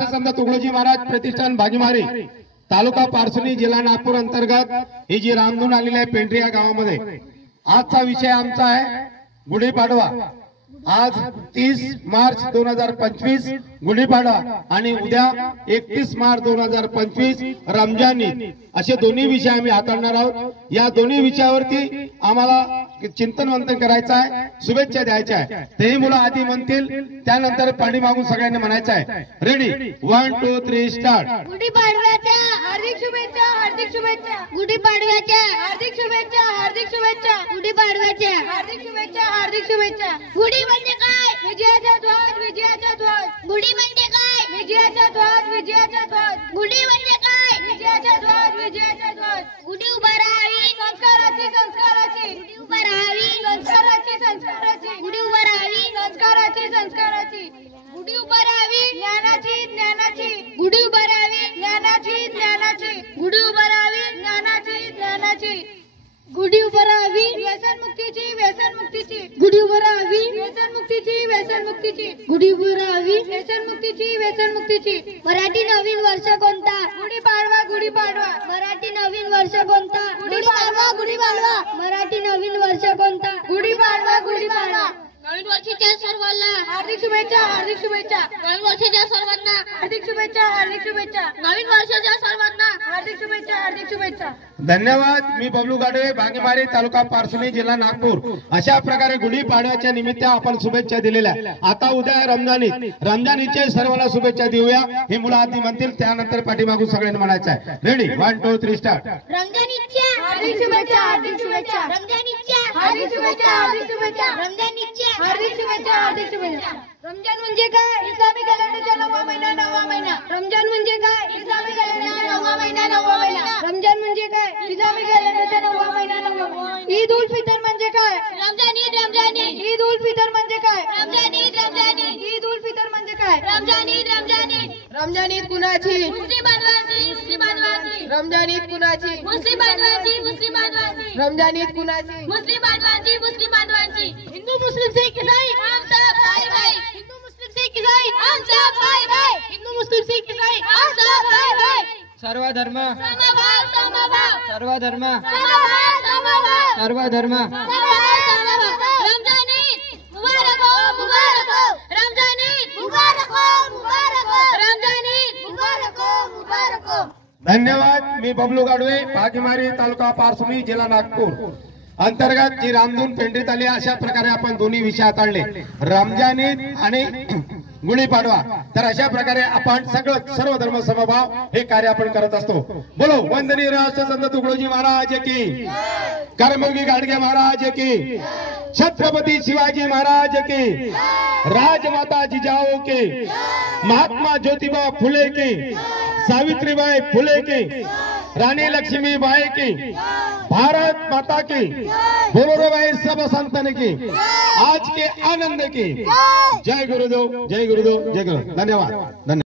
संत तुकडोजी महाराज प्रतिष्ठान भागीमारी तालुका पारसुनी जिल्हा नागपूर अंतर्गत ही जी रामधून आलेली आहे पेंढरी या गावामध्ये। आजचा विषय आमचा आहे गुढीपाडवा। आज 30 मार्च 2025 गुढीपाडवा आणि उद्या 31 मार्च 2025 रमजान ईद असे दोन्ही विषय आम्ही हाताळणार आहोत। या दोन्ही विषयावरती आम्हाला चिंतन मंथन करायचं आहे, शुभेच्छा द्यायच्या आहे। तेही मुलं आधी म्हणतील, त्यानंतर पाणी मागून सगळ्यांनी म्हणायचं आहे। Ready 1 2 3 start. गुढीपाडव्याच्या हार्दिक शुभेच्छा, हार्दिक शुभेच्छा। गुढीपाडव्याच्या हार्दिक शुभेच्छा, हार्दिक शुभेच्छा। गुढीपाडव्याच्या हार्दिक शुभेच्छा, हार्दिक शुभेच्छा। गुढी म्हणजे काय? विजयाचा ध्वज, विजयाचा ध्वज। गुढी म्हणजे काय? विजयाचा ध्वज, विजयाचा ध्वज। गुढी म्हणजे काय? विजयाचा ध्वज, विजयाचा ध्वज। गुढी उभा राहावी संस्काराची, संस्काराची। गुढी उभा राहावी संस्काराची, संस्काराची। गुढी उभा राहावी संस्काराची, संस्काराची। गुढी उभा राहावी ज्ञानाची, ज्ञानाची। गुढी उभा राहावी ज्ञानाची, ज्ञानाची। गुढी उभा राहावी ज्ञानाची, ज्ञानाची। गुढी उभा राहावी व्यसन मुक्तीची, व्यसन मुक्तीची। गुढी उभा राहावी व्यसन मुक्तीची, व्यसन मुक्तीची। गुढी उभा राहावी व्यसन मुक्तीची, व्यसन मुक्तीची। मराठी नवीन वर्ष कोणता? गुढीपाडवा, गुढीपाडवा। मराठी नवीन वर्ष कोणता? गुढीपाडवा, गुढीपाडवा। मराठी नवीन वर्ष कोणता? गुढीपाडवा, गुढीपाडवा। नवीन वर्षाच्या सर्वांना हार्दिक शुभेच्छा, हार्दिक शुभेच्छा। नवीन वर्षाच्या सर्वांना हार्दिक शुभेच्छा, हार्दिक शुभेच्छा। नवीन वर्षाच्या सर्वांना हार्दिक शुभेच्छा, हार्दिक शुभेच्छा। धन्यवाद। मी बबलू गाडवे, भागीमारी तालुका पारसुनी जिल्हा नागपूर। अशा प्रकारे गुढीपाडव्याच्या निमित्त आपण शुभेच्छा दिलेल्या। आता उद्या रमजान ईद, रमजान ईदच्या सर्वांना शुभेच्छा देऊया। हे मुलं आधी म्हणतील, त्यानंतर पाठीमागून सगळ्यांनी म्हणायचं आहे। Ready 1 2 3 start. रमजान ईदच्या हार्दिक शुभेच्छा, हार्दिक शुभेच्छा। रमजान ईदच्या हार्दिक शुभेच्छा, हार्दिक शुभेच्छा। रमजान ईदच्या हार्दिक शुभेच्छा, हार्दिक शुभेच्छा। रमजान म्हणजे काय? इस्लामी कॅलेंडरचा 9वा महिना, 9वा महिना। रमजान म्हणजे काय? इस्लामी कॅलेंडरचा 9वा महिना, 9वा महिना। रमजान म्हणजे काय? इस्लामी कॅलेंडरचा 9वा महिना, 9वा महिना। ईद उल फितर म्हणजे काय? रमजान ईद, रमजान ईद। ईद उल फितर म्हणजे काय? रमजान ईद, रमजान ईद। ईद उल फितर म्हणजे काय? रमजान ईद, रमजान ईद। रमजान ईद कुणाची? मुस्लिम बांधवांची, मुस्लिम बांधवांची। रमजान ईद कुणाची? मुस्लिम बांधवांची, मुस्लिम बांधवांची। रमजान ईद कुणाची? मुस्लिम बांधवांची, मुस्लिम बांधवांची। हिंदू मुस्लिम सिख ईसाई हम सब भाई भाई। हिंदू मुस्लिम सिख ईसाई हम सब भाई भाई। हिंदू मुस्लिम सिख ईसाई हम सब भाई भाई। सर्व धर्म समभाव, समभाव। सर्व धर्म समभाव, समभाव। सर्व धर्म समभाव, समभाव। रमजान ईद मुबारक हो, मुबारक हो। रमजान ईद मुबारक हो, मुबारक हो। रमजान ईद मुबारक हो, मुबारक हो। धन्यवाद। मी बबलू गाडवे, भागीमारी तालुका पारसुनी जिल्हा नागपूर अंतर्गत जी रामधून पेंढरीत आली। अशा प्रकारे आपण दोन्ही विषय हाताळले, रमजान ईद आणि गुढीपाडवा। तर अशा प्रकारे आपण सर्व धर्म समभाव हे कार्य आपण करत असतो। बोलो वंदनीय राष्ट्रसंत तुकडोजी महाराज की, कर्मयोगी गाडगे महाराज की, छत्रपती शिवाजी महाराज की, राजमाता जिजाऊ की, महात्मा ज्योतिबा फुले की, सावित्रीबाई फुले की, रानी लक्ष्मीबाई की, भारत माता की, बोलो भाई सब संतन की, आज के आनंद की। जय गुरुदेव, जय गुरुदेव, जय गुरु। धन्यवाद, धन्यवाद।